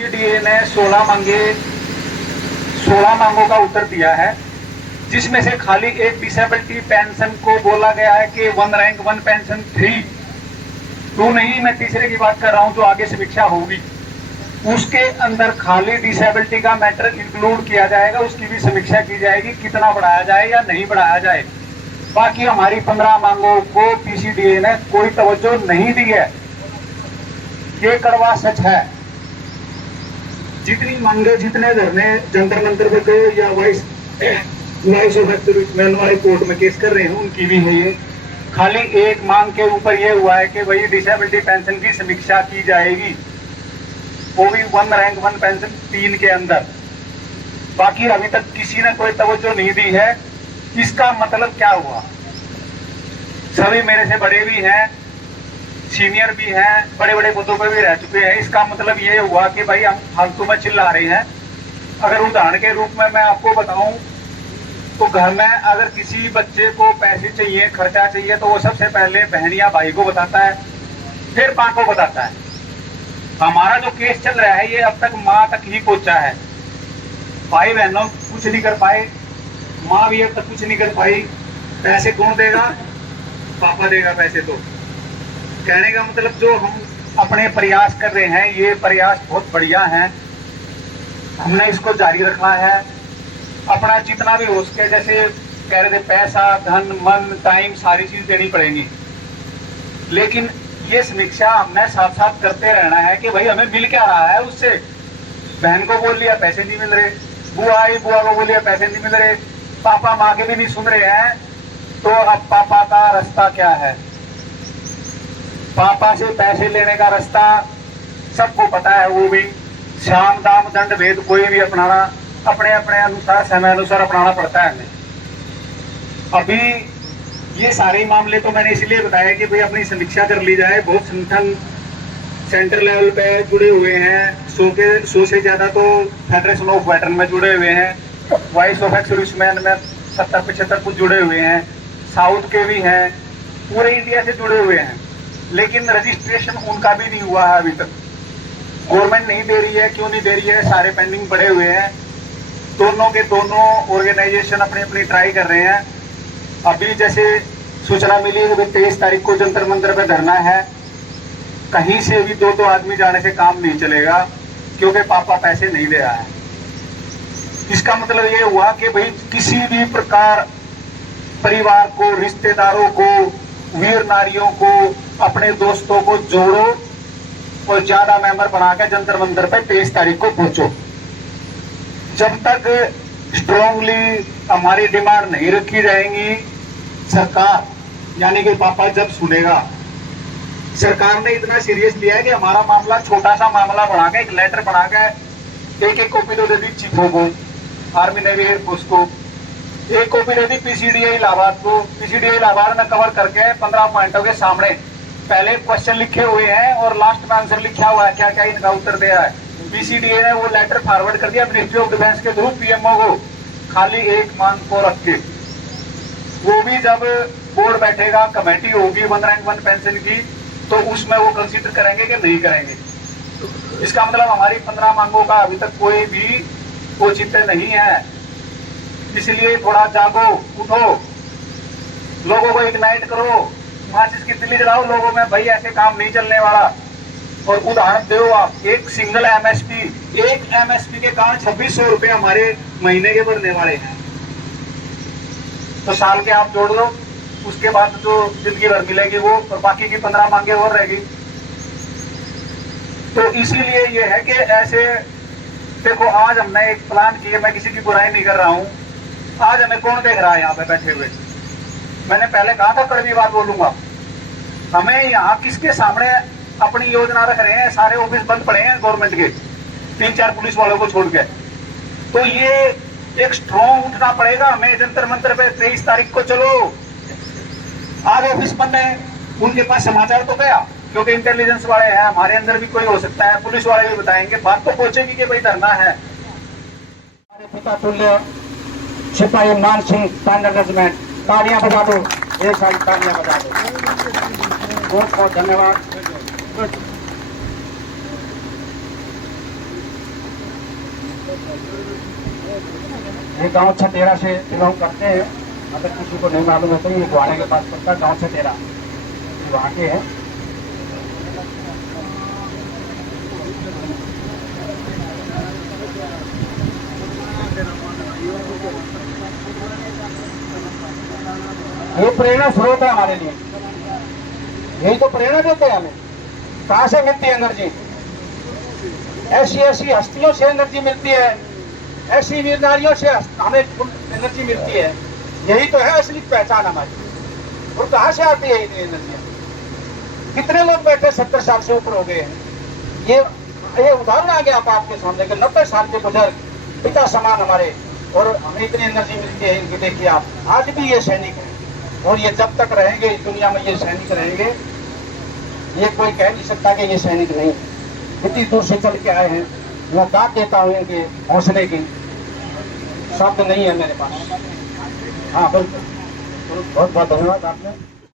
PCDA ने 16 मांगों का उत्तर दिया है, जिसमें से खाली एक डिसेबिलिटी पेंशन को बोला गया है कि 1 रैंक 1 पेंशन 3 2 नहीं, मैं तीसरे की बात कर रहा हूं जो आगे समीक्षा होगी उसके अंदर खाली डिसेबिलिटी का मैटर इंक्लूड किया जाएगा, उसकी भी समीक्षा की जाएगी कितना बढ़ाया जाए या नहीं बढ़ाया जाए। बाकी हमारी 15 मांगों को पीसीडीए ने कोई तवज्जो नहीं दी है, ये कड़वा सच है। जितनी मांगे, जितने धरने जंतर मंतर पे गए या वाइस ऑफ एक्चुअल वाले कोर्ट में केस कर रहे हैं, उनकी भी है ये। खाली एक मांग के ऊपर ये हुआ है कि भाई डिसेबिलिटी पेंशन की समीक्षा की जाएगी, वो भी 1 रैंक 1 पेंशन 3 के अंदर। बाकी अभी तक किसी ने कोई तवज्जो नहीं दी है। इसका मतलब क्या हुआ? सभी मेरे से बड़े भी हैं, सीनियर भी हैं, बड़े बड़े पदों पर भी रह चुके हैं। इसका मतलब ये हुआ कि भाई हम फालतू में चिल्ला रहे हैं। अगर उदाहरण के रूप में मैं आपको बताऊं तो घर में अगर किसी बच्चे को पैसे चाहिए, खर्चा चाहिए, तो वो सबसे पहले बहन या भाई को बताता है, फिर माँ को बताता है। हमारा जो केस चल रहा है ये अब तक माँ तक ही पहुंचा है। भाई बहनों कुछ नहीं कर पाए, माँ भी अब तक कुछ नहीं कर पाई। पैसे कौन देगा? पापा देगा पैसे। तो कहने का मतलब जो हम अपने प्रयास कर रहे हैं, ये प्रयास बहुत बढ़िया है, हमने इसको जारी रखना है। अपना जितना भी हो सके, जैसे कह रहे थे पैसा, धन, मन, टाइम, सारी चीज देनी पड़ेगी, लेकिन ये समीक्षा हमने साथ साथ करते रहना है कि भाई हमें मिल क्या रहा है उससे। बहन को बोल लिया पैसे नहीं मिल रहे, बुआ आई बुआ को बोल लिया पैसे नहीं मिल रहे, पापा माँ के भी नहीं सुन रहे हैं, तो अब पापा का रास्ता क्या है? पापा से पैसे लेने का रास्ता सबको पता है, वो भी श्याम दाम दंड भेद कोई भी अपनाना, अपने अपने अनुसार समय अनुसार अपनाना पड़ता है हमें। अभी ये सारे मामले तो मैंने इसलिए बताया कि भाई अपनी समीक्षा कर ली जाए। बहुत संगठन सेंटर लेवल पे जुड़े हुए हैं, 100 से ज्यादा तो फेडरेशन ऑफ वेटरन में जुड़े हुए हैं, वॉइस ऑफ एक्स-सर्विसमैन में 70-75 कुछ जुड़े हुए हैं, साउथ के भी हैं, पूरे इंडिया से जुड़े हुए हैं, लेकिन रजिस्ट्रेशन उनका भी नहीं हुआ है अभी तक। गवर्नमेंट नहीं दे रही है, क्यों नहीं दे रही है? सारे पेंडिंग पड़े हुए हैं। दोनों के दोनों ऑर्गेनाइजेशन अपनी अपनी ट्राई कर रहे हैं। अभी जैसे सूचना मिली है 23 तारीख को जंतर मंतर पे धरना है, कहीं से भी 2 आदमी जाने से काम नहीं चलेगा, क्योंकि पापा पैसे नहीं दे रहा है। इसका मतलब ये हुआ कि भाई किसी भी प्रकार परिवार को, रिश्तेदारों को, वीर नारियों को, अपने दोस्तों को जोड़ो और ज्यादा मेंबर बना के जंतर मंतर पे 23 तारीख को पहुंचो। जब तक स्ट्रांगली हमारी डिमांड नहीं रखी जाएंगी, सरकार यानी कि पापा जब सुनेगा, सरकार ने इतना सीरियस लिया है कि हमारा मामला छोटा सा मामला बना के एक लेटर बना के एक कॉपी तो दे दी चीफों को, आर्मी नेवी एयरफोर्स को, एक कॉपी दे दी पीसीडीए इलाहाबाद को। पीसीडीए इलाहाबाद में कवर करके 15 पॉइंटों के सामने पहले क्वेश्चन लिखे हुए हैं और लास्ट में आंसर लिखा हुआ है, क्या क्या इनका उत्तर दिया है। पीसीडीए ने वो लेटर फॉरवर्ड कर दिया मिनिस्ट्री ऑफ डिफेंस के थ्रू पीएमओ को, खाली एक मांग को रख के। वो भी जब बोर्ड बैठेगा, कमेटी होगी 1 रैंक 1 पेंशन की, तो उसमें वो कंसीडर करेंगे कि नहीं करेंगे। इसका मतलब हमारी 15 मांगों का अभी तक कोई भी औचित्य नहीं है। इसलिए थोड़ा जागो, उठो, लोगों को इग्नाइट करो, माचिस की तिल्ली जलाओ लोगों में, भाई ऐसे काम नहीं चलने वाला। और उदाहरण दो आप, एक सिंगल एमएसपी, एक एमएसपी के कारण 2600 रुपए हमारे महीने के बढ़ने वाले हैं। तो साल के आप जोड़ लो, उसके बाद जो जिंदगी भर मिलेगी वो, और बाकी की 15 मांगे और रहेगी। तो इसीलिए ये है कि ऐसे देखो, आज हमने एक प्लान किया, मैं किसी की बुराई नहीं कर रहा हूं। आज हमें कौन देख रहा है यहाँ पे बैठे हुए? मैंने पहले कहा था कड़वी बात बोलूंगा। हमें यहाँ किसके सामने अपनी योजना रख रहे हैं? सारे ऑफिस बंद पड़े हैं गवर्नमेंट के, 3-4 पुलिस वालों को छोड़ के। तो ये एक स्ट्रॉन्ग उठना पड़ेगा हमें जंतर मंतर पे। 23 तारीख को चलो, आज ऑफिस बंद है, उनके पास समाचार तो गया, क्योंकि इंटेलिजेंस वाले हैं, हमारे अंदर भी कोई हो सकता है, पुलिस वाले भी बताएंगे, बात तो पहुंचेगी कि भाई धरना है। हमारे पिता तुल्य सिपाही मान सिंह स्टैंडर्ड रेजिमेंट, तालियां बजा दो, एक सारी तालियां बजा दो। बहुत बहुत धन्यवाद। ये गांव छतेरा से बिलोंग करते हैं। अगर किसी को नहीं मालूम है तो ये ग्वाड़े के पास पड़ता गांव छतेरा, वहाँ के हैं। ये प्रेरणा स्रोत है हमारे लिए, यही तो प्रेरणा देते हैं हमें। कहाँ से मिलती है एनर्जी? ऐसी ऐसी हस्तियों से एनर्जी मिलती है, ऐसी वीर नारियों से हमें एनर्जी मिलती है। यही तो है असली पहचान हमारी। और कहाँ से आती है ये एनर्जी? कितने लोग बैठे 70 साल से ऊपर हो गए हैं। ये उदाहरण आ गया आपके सामने कि 90 साल के बुजुर्ग पिता समान हमारे, और हमें इतनी एनर्जी मिलती है इनकी। देखिए आप, आज भी ये सैनिक है, और ये जब तक रहेंगे इस दुनिया में, ये सैनिक रहेंगे। ये कोई कह नहीं सकता कि ये सैनिक नहीं। इतनी दूर से चल के आए हैं, मैं बात देता हूँ इनके हौसले की, शब्द नहीं है मेरे पास। हाँ बिल्कुल, बहुत बहुत धन्यवाद आपने।